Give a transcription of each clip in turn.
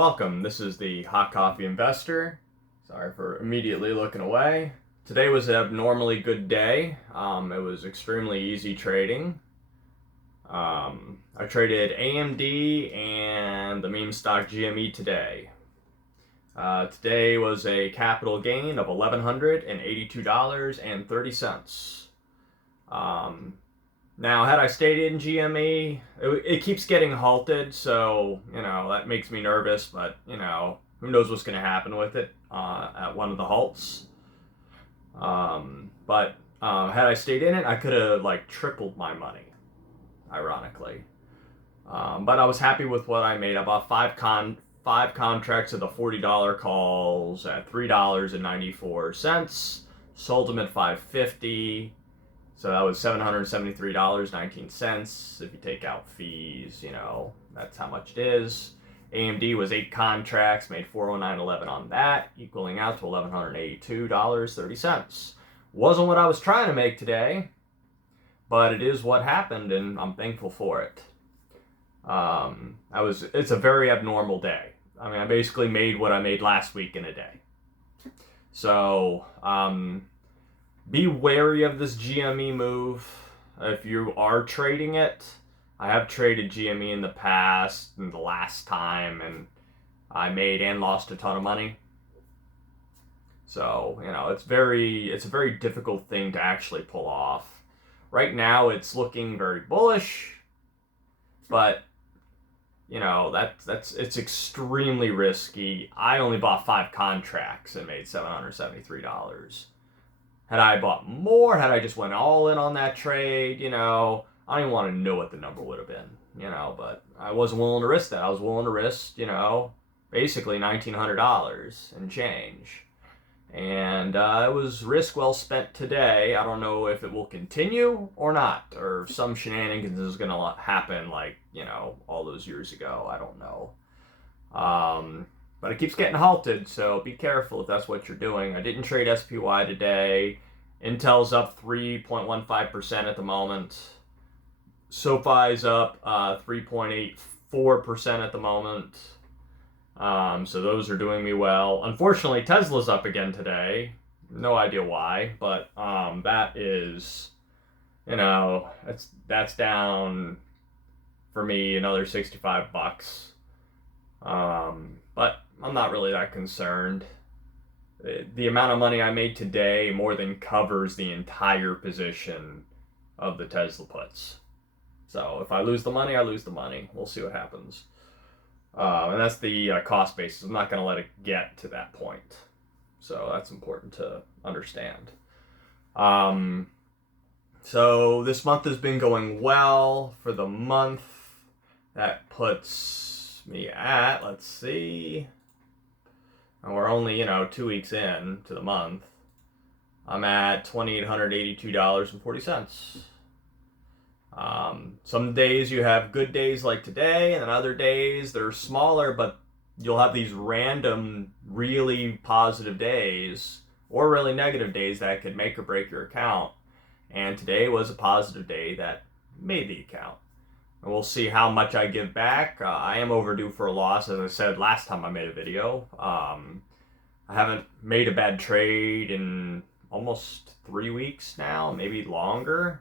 Welcome, this is the Hot Coffee Investor. Sorry for immediately looking away. Today was an abnormally good day. It was extremely easy trading. I traded AMD and the meme stock GME today. Today was a capital gain of $1,182.30. Now, had I stayed in GME, it keeps getting halted, so, that makes me nervous, but, who knows what's going to happen with it at one of the halts. But had I stayed in it, I could have, tripled my money, ironically. But I was happy with what I made. I bought five contracts of the $40 calls at $3.94, sold them at $5.50. So that was $773.19. If you take out fees, that's how much it is. AMD was 8 contracts, made $409.11 on that, equaling out to $1,182.30. Wasn't what I was trying to make today, but it is what happened, and I'm thankful for it. It's a very abnormal day. I basically made what I made last week in a day. So, be wary of this GME move if you are trading it. I have traded GME in the past and the last time, and I made and lost a ton of money. So, it's a very difficult thing to actually pull off. Right now it's looking very bullish, but it's extremely risky. I only bought 5 contracts and made $773. Had I bought more, had I just went all in on that trade, I don't even want to know what the number would have been, but I wasn't willing to risk that. I was willing to risk, basically $1,900 and change. And it was risk well spent today. I don't know if it will continue or not, or some shenanigans is going to happen all those years ago. I don't know. But it keeps getting halted, so be careful if that's what you're doing. I didn't trade SPY today. Intel's up 3.15% at the moment. SoFi's up 3.84% at the moment. So those are doing me well. Unfortunately, Tesla's up again today. No idea why, but that is, that's down for me another $65. But I'm not really that concerned. The amount of money I made today more than covers the entire position of the Tesla puts. So if I lose the money, I lose the money. We'll see what happens. And that's the cost basis. I'm not going to let it get to that point. So that's important to understand. So this month has been going well for the month. That puts me at, let's see, and we're only 2 weeks in to the month. I'm at $2,882.40. Some days you have good days like today, and then other days they're smaller, but you'll have these random really positive days or really negative days that could make or break your account. And today was a positive day that made the account. And we'll see how much I give back. I am overdue for a loss, as I said last time I made a video. I haven't made a bad trade in almost 3 weeks now, maybe longer.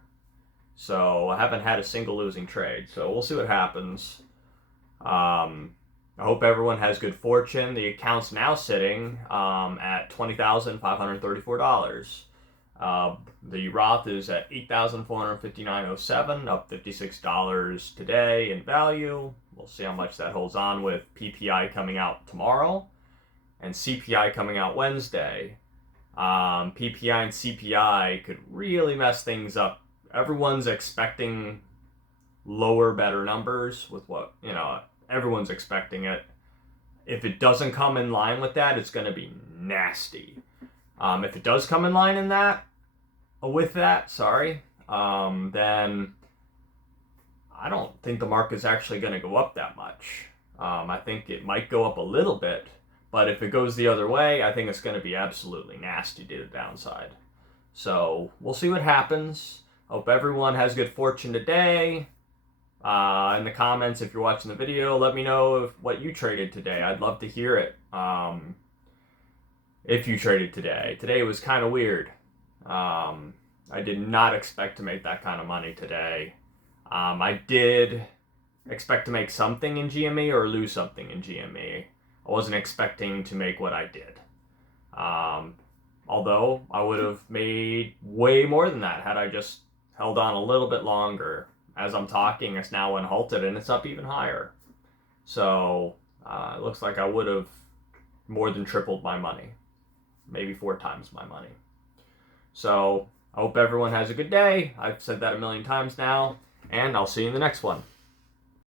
So I haven't had a single losing trade. So we'll see what happens. I hope everyone has good fortune. The account's now sitting at $20,534. The Roth is at $8,459.07, up $56 today in value. We'll see how much that holds on with PPI coming out tomorrow and CPI coming out Wednesday. PPI and CPI could really mess things up. Everyone's expecting lower, better numbers with what, everyone's expecting it. If it doesn't come in line with that, it's going to be nasty. If it does come in line with that, then I don't think the market's actually going to go up that much. I think it might go up a little bit, but if it goes the other way, I think it's going to be absolutely nasty to the downside. So we'll see what happens. Hope everyone has good fortune today. In the comments, if you're watching the video, let me know what you traded today. I'd love to hear it. If you traded today. Today was kind of weird. I did not expect to make that kind of money today. I did expect to make something in GME or lose something in GME. I wasn't expecting to make what I did. Although I would have made way more than that had I just held on a little bit longer. As I'm talking, it's now unhalted and it's up even higher. So it looks like I would have more than tripled my money. Maybe 4 times my money. So I hope everyone has a good day. I've said that a million times now, and I'll see you in the next one.